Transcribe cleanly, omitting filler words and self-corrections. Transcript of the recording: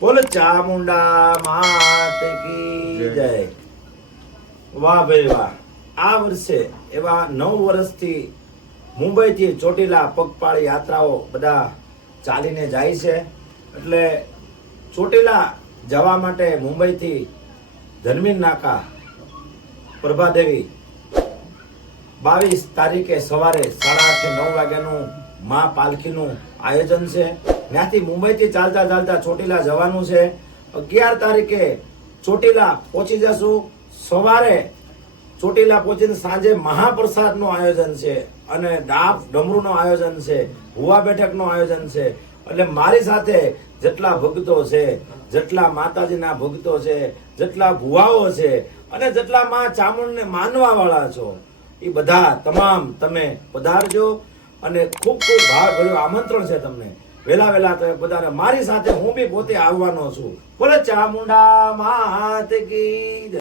બોલ ચામુંડા માત કી જય. વાહ ભાઈ વાહ. આ વર્ષે એવા 9 વર્ષથી મુંબઈ થી ચોટીલા પગપાળી યાત્રાઓ બધા ચાલીને જાય છે. એટલે ચોટીલા જવા માટે મુંબઈ થી ધર્મીન નાકા પ્રભાદેવી 22 તારીખે સવારે 8:30 થી 9 વાગ્યાનું મા પાલખીનું આયોજન છે. ત્યાંથી મુંબઈ થી ચાલતા ચાલતા ચોટીલા જવાનું છે. 11 તારીખે ચોટીલા પહોંચી જશું. સવારે ચોટીલા પહોંચીને સાંજે મહાપ્રસાદનું આયોજન છે અને ડાબ ડમરૂનું આયોજન છે, ભુવા બેઠકનું આયોજન છે. એટલે મારી સાથે જેટલા ભક્તો છે, જેટલા માતાજીના ભક્તો છે, જેટલા ભુવાઓ છે અને જેટલા માં ચામુંડને માનવા વાળા છો, એ બધા તમામ તમે પધારજો. અને ખૂબ ખૂબ ભાવભર્યું આમંત્રણ છે તમને. વેલા વેલા તમે પધારો. મારી સાથે હું બી પોતે આવવાનો છું. બોલે ચામુંડા માત કી જય.